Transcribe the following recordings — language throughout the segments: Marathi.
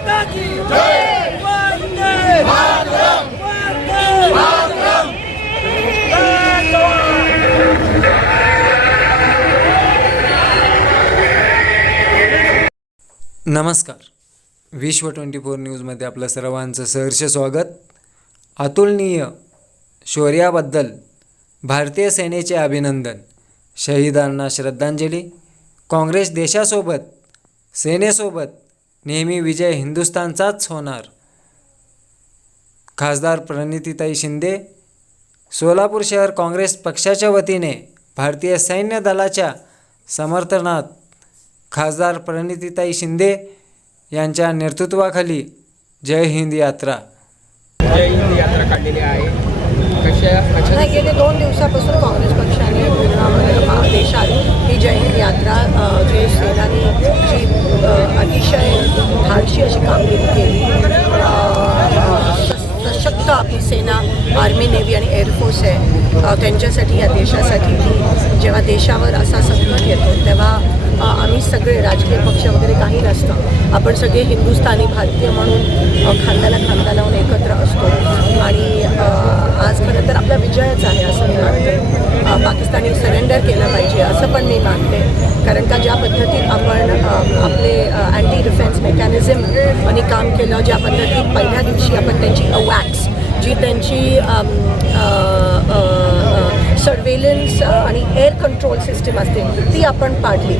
नमस्कार. विश्व ट्वेंटी फोर न्यूजमध्ये आपलं सर्वांचं सहर्ष स्वागत. अतुलनीय शौर्याबद्दल भारतीय सेनेचे अभिनंदन. शहीदांना श्रद्धांजली. काँग्रेस देशासोबत सेनेसोबत नेहमी विजय हिंदुस्थानचाच होणार. खासदार प्रणितीताई शिंदे सोलापूर शहर काँग्रेस पक्षाच्या वतीने भारतीय सैन्य दलाच्या समर्थनात खासदार प्रणितीताई शिंदे यांच्या नेतृत्वाखाली जय हिंद यात्रा. जय हिंद यात्रा काढलेली आहे. कशा गेले दोन दिवसापासून काँग्रेस पक्षाने पूर्ण देशात ही जय हिंद यात्रा जे सेनानी जी अतिशय धाडशी अशी कामगिरी केली. सशक्त आपली सेना आर्मी नेव्ही आणि एअरफोर्स आहे. त्यांच्यासाठी या देशासाठी की जेव्हा देशावर असा संकट येतो तेव्हा आम्ही सगळे राजकीय पक्ष वगैरे काही नसतं. आपण सगळे हिंदुस्थानी भारतीय म्हणून खांद्याला खांदा लावून एकत्र असतो. आणि आज खरं तर आपला विजयच आहे असं मी मानते. पाकिस्तानी सरेंडर केलं पाहिजे असं पण मी मानते. कारण का ज्या पद्धतीत आपण आपले अँटी डिफेन्स मेकॅनिझम आणि काम केलं ज्या पद्धतीत पहिल्या दिवशी आपण त्यांची अवॅक्स जी त्यांची सर्वेलन्स आणि एअर कंट्रोल सिस्टीम असते ती आपण पाडली.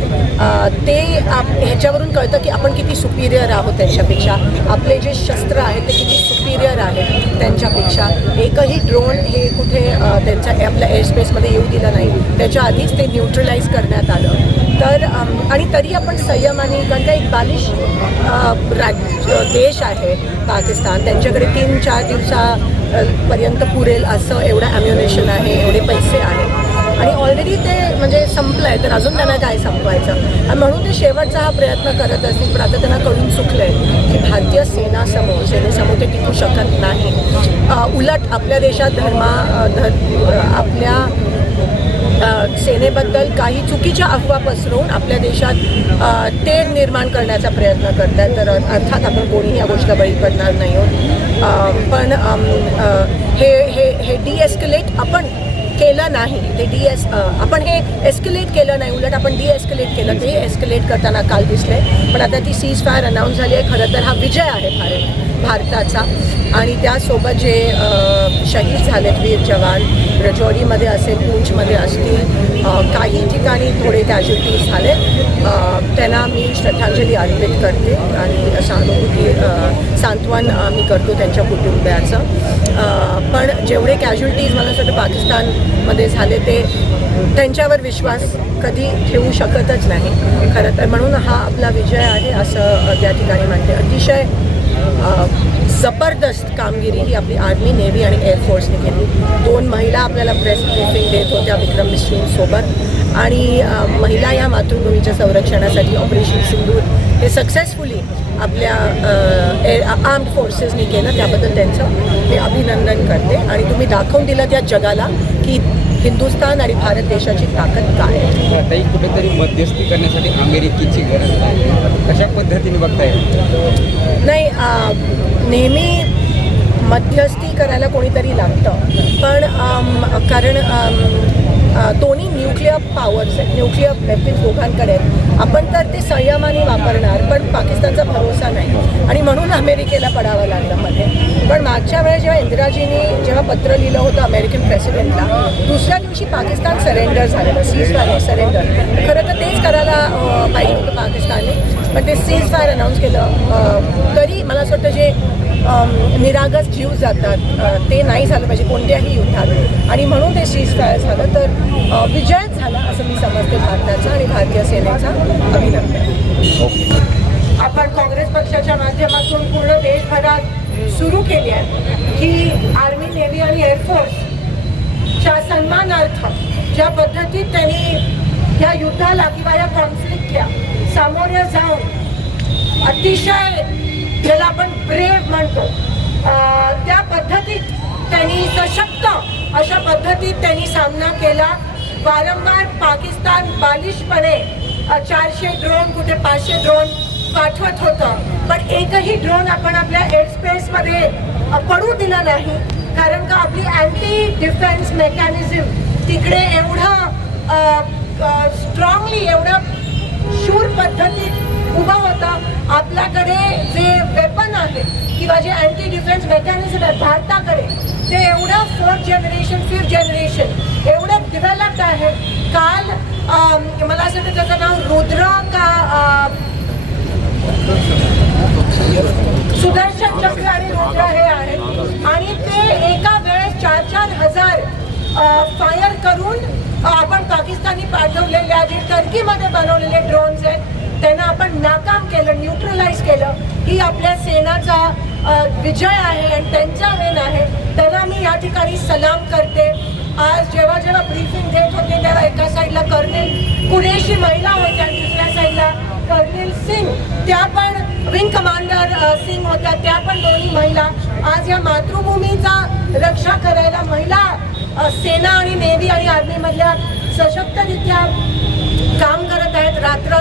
ते आप ह्याच्यावरून कळतं की आपण किती सुपिरियर आहोत त्यांच्यापेक्षा. आपले जे शस्त्र आहेत ते किती सुपिरियर आहे त्यांच्यापेक्षा. एकही ड्रोन हे कुठे त्यांच्या आपल्या एअरस्पेसमध्ये येऊ दिलं नाही. त्याच्या आधीच ते न्यूट्रलाइज करण्यात आलं. तर आणि तरी आपण संयमाने कारण का एक बालिश राज राज्य देश आहे पाकिस्तान. त्यांच्याकडे तीन चार दिवसापर्यंत पुरेल असं एवढं ॲम्युनेशन आहे एवढे पैसे आहेत आणि ऑलरेडी ते म्हणजे संपलं आहे तर अजून त्यांना काय संपवायचं? आणि म्हणून ते शेवटचा हा प्रयत्न करत असतील पण आता त्यांना कळून चुकलं आहे की भारतीय सेनासमोर सेनेसमोर ते टिकू शकत नाही. उलट आपल्या देशात धर्मा धर आपल्या सेनेबद्दल काही चुकीच्या अफवा पसरवून आपल्या देशात अ, तेढ निर्माण करण्याचा प्रयत्न करतात तर अर्थात आपण कोणीही या गोष्टीला बळी पडणार नाही आहोत. पण हे हे हे डिएस्क्युलेट आपण केलं नाही. ते डी एस आपण हे एस्केलेट केलं नाही. उलट आपण डी एस्केलेट केलं. ते एस्केलेट करताना काल दिसले. पण आता ती सीज फायर अनाऊन्स झाली आहे. खरं तर हा विजय आहे भारत भारताचा. आणि त्यासोबत जे शहीद झालेत वीर जवान रजौरीमध्ये असेल पूंछमध्ये असतील काही ठिकाणी थोडे कॅज्युलिटीज झाले. त्यांना मी श्रद्धांजली अर्पित करते. आणि सहानुभूती सांत्वन मी करतो त्यांच्या कुटुंबियाचं. पण जेवढे कॅज्युलिटीज मला असं वाटतं पाकिस्तानमध्ये झाले ते त्यांच्यावर विश्वास कधी ठेवू शकतच नाही. खरं तर म्हणून हा आपला विजय आहे असं त्या ठिकाणी म्हणते अतिशय जबरदस्त कामगिरी ही आपली आर्मी नेव्ही आणि एअरफोर्सने केली. दोन महिला आपल्याला प्रेस ब्रिफिंग देत होत्या विक्रम मिश्रींसोबत. आणि महिला या मातृभूमीच्या संरक्षणासाठी ऑपरेशन सिंधूर हे सक्सेसफुली आपल्या आर्म्ड फोर्सेसनी केलं त्याबद्दल त्यांचं मी अभिनंदन करते. आणि तुम्ही दाखवून दिलं त्या जगाला की हिंदुस्थान आणि भारत देशाची ताकद काय आहे. कुठेतरी मध्यस्थी करण्यासाठी अमेरिकेची गरज आहे. कशा पद्धतीने बघताय? नाही नेहमी मध्यस्थी करायला कोणीतरी लागतं. पण कारण दोन्ही न्यूक्लिअर पॉवर्स आहेत न्यूक्लिअर वेपन्स दोघांकडे आहेत. आपण तर ते संयमाने वापरणार पण पाकिस्तानचा भरोसा नाही. आणि म्हणून अमेरिकेला पडावं लागलं मध्ये. पण मागच्या वेळेस जेव्हा इंदिराजींनी जेव्हा पत्र लिहिलं होतं अमेरिकन प्रेसिडेंटला दुसऱ्या दिवशी पाकिस्तान सरेंडर झालेलं सीज फायर सरेंडर खरं तर तेच करायला पाहिजे होतं पाकिस्तानने. पण ते सीज फायर अनाऊन्स केलं तरी मला असं वाटतं जे निरागस जीव जातात ते नाही झालं पाहिजे कोणत्याही युद्धात. आणि म्हणून ते सीज फायर झालं. तर विजय झाला असं मी समजते भारताचा आणि भारतीय सेनेचा अभिनंदन. आपण काँग्रेस पक्षाच्या माध्यमातून पूर्ण देशभरात सुरू केली आहे. ही आर्मी नेव्ही आणि एअरफोर्सच्या सन्मानार्थ ज्या पद्धतीत त्यांनी या युद्धाला किंवा या कॉन्फ्लिक्टला सामोरं जाऊन अतिशय ज्याला आपण ब्रेव म्हणतो त्या पद्धतीत त्यांनी सशक्त अशा पद्धतीत त्यांनी सामना केला. वारंवार पाकिस्तान बालिशपणे चारशे ड्रोन कुठे पाचशे ड्रोन पाठवत होतं. पण एकही ड्रोन आपण आपल्या एअर स्पेसमध्ये पडू दिला नाही. कारण का आपली अँटी डिफेन्स मेकॅनिझम तिकडे एवढं स्ट्रॉंगली एवढं शूर पद्धतीत उभा होता. आपल्याकडे जे वेपन आहे किंवा जे अँटी डिफेन्स मेकॅनिझम आहे भारताकडे ते एवढं फोर्थ जनरेशन फिफ्थ जनरेशन एवढं डेव्हलप्ड आहे. काल मला असं वाटतं त्याचं नाव रुद्र का सुदर्शन चक्र आणि रुद्र हे आहे. आणि ते एका वेळेस चार चार हजार फायर करून आपण पाकिस्तानी पाठवलेले जे टर्कीमध्ये बनवलेले ड्रोन्स आहेत. त्यांना आपण नाकाम केलं न्यूट्रलाइज केलं. ही आपल्या सेनाचा विजय आहे आणि त्यांचा वेन आहे. त्यांना मी या ठिकाणी सलाम करते. आज जेव्हा जेव्हा ब्रीफिंग देत होते तेव्हा एका साईडला कर्नेल कुरेशी महिला होत्या दुसऱ्या साईडला कर्नेल सिंग. त्या पण विंग कमांडर सिंग होत्या. त्या पण दोन्ही महिला. आज या मातृभूमीचा रक्षा करायला महिला सेना आणि नेव्ही आणि आर्मीमधल्या सशक्तरित्या काम करत आहेत. रात्र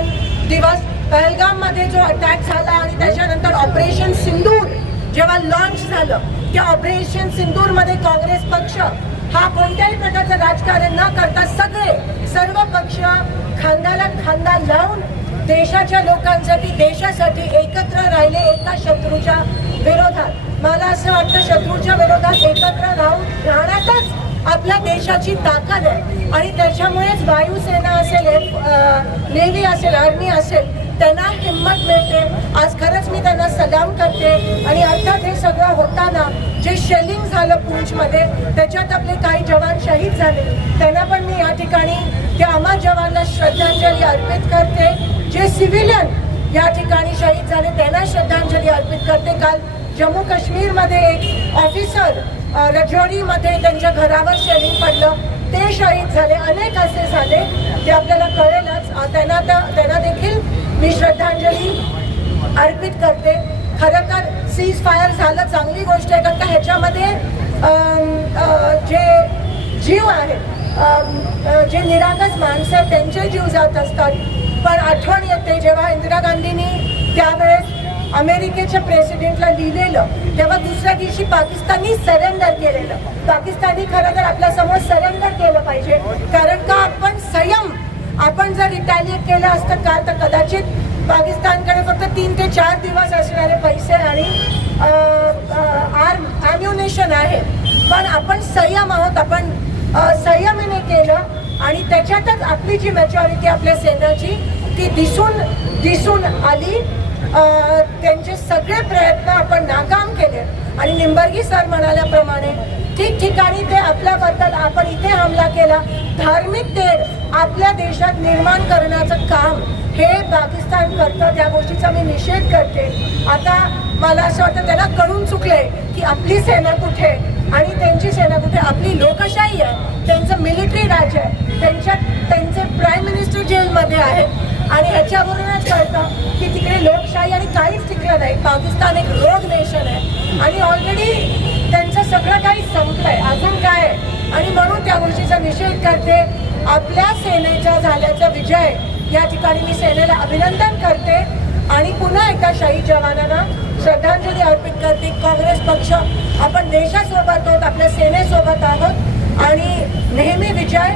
दिवस पहलगाममध्ये जो अटॅक झाला आणि त्याच्यानंतर ऑपरेशन सिंदूर जेव्हा लॉन्च झालं त्या ऑपरेशन सिंदूरमध्ये काँग्रेस पक्ष हा कोणत्याही प्रकारचं राजकारण न करता सगळे सर्व पक्ष खांद्याला खांदा लावून देशाच्या लोकांसाठी देशासाठी एकत्र राहिले एका शत्रूच्या विरोधात. मला असं वाटतं शत्रूच्या विरोधात एकत्र राहून राहण्यातच आपल्या देशाची ताकद आहे. आणि त्याच्यामुळेच वायुसेना असेल नेव्ही असेल आर्मी असेल त्यांना हिंमत मिळते. आज खरंच मी त्यांना सलाम करते. आणि अर्थात हे सगळं होताना जे शेलिंग झालं पूंछमध्ये त्याच्यात आपले काही जवान शहीद झाले. त्यांना पण मी या ठिकाणी त्या अमर जवानला श्रद्धांजली अर्पित करते. जे सिव्हिलियन या ठिकाणी शहीद झाले त्यांना श्रद्धांजली अर्पित करते. काल जम्मू काश्मीरमध्ये एक ऑफिसर अ, त्यांच्या घरावर शेलिंग पडलं. ते शहीद झाले. अनेक असे झाले. ते आपल्याला कळेलच. त्यांना तर- त्यांना देखील मी श्रद्धांजली अर्पित करते. खरं तर सीज फायर झालं. चांगली गोष्ट आहे. कारण का ह्याच्यामध्ये जे जीव आहे जे निरागस माणसं आहेत, त्यांचे जीव जात असतात. पण आठवण येते जेव्हा इंदिरा गांधींनी त्यावेळेस अमेरिकेच्या प्रेसिडेंटला लिहिलेलं तेव्हा दुसऱ्या दिवशी पाकिस्ताननी सरेंडर केलेलं. पाकिस्तानी खरं तर आपल्यासमोर सरेंडर केलं पाहिजे. कारण का आपण संयम आपण जर रिटॅलिएट केलं असतं का तर कदाचित पाकिस्तानकडे फक्त तीन ते चार दिवस असणारे पैसे आणि आर्म ॲम्युनेशन आहे. पण आपण संयम आहोत आपण संयमीने केलं आणि त्याच्यातच आपली जी मॅच्युरिटी आपल्या सेनाची ती दिसून दिसून आली. त्यांचे सगळे प्रयत्न आपण नाकाम केले. आणि निंबर्गी सर म्हणाल्याप्रमाणे ठिकठिकाणी ते आपल्याबद्दल आपण इथे हमला केला. धार्मिक तेढ आपल्या देशात निर्माण करण्याचं काम हे पाकिस्तान करतं. त्या गोष्टीचा मी निषेध करते. आता मला असं वाटतं त्यांना कळून चुकले की आपली सेना कुठे आणि त्यांची सेना कुठे आपली लोकशाही आहे. त्यांचं मिलिटरी राज्य आहे. त्यांच्या त्यांचे प्राईम मिनिस्टर जेलमध्ये आहेत. आणि ह्याच्यावरूनच कळतं की तिकडे लोकशाही आणि काहीच टिकलं नाही. पाकिस्तान एक रोग नेशन आहे. आणि ऑलरेडी त्यांचं सगळं काही संपलंय. अजून काय आहे? आणि म्हणून त्या गोष्टीचा निषेध करते. आपल्या सेनेच्या झाल्याचा विजय. या ठिकाणी मी सेनेला अभिनंदन करते. आणि पुन्हा एकदा शहीद जवानांना श्रद्धांजली अर्पित करते. काँग्रेस पक्ष आपण देशासोबत आहोत आपल्या सेनेसोबत आहोत. आणि नेहमी विजय.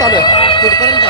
चालू आहे. तिथपर्यंत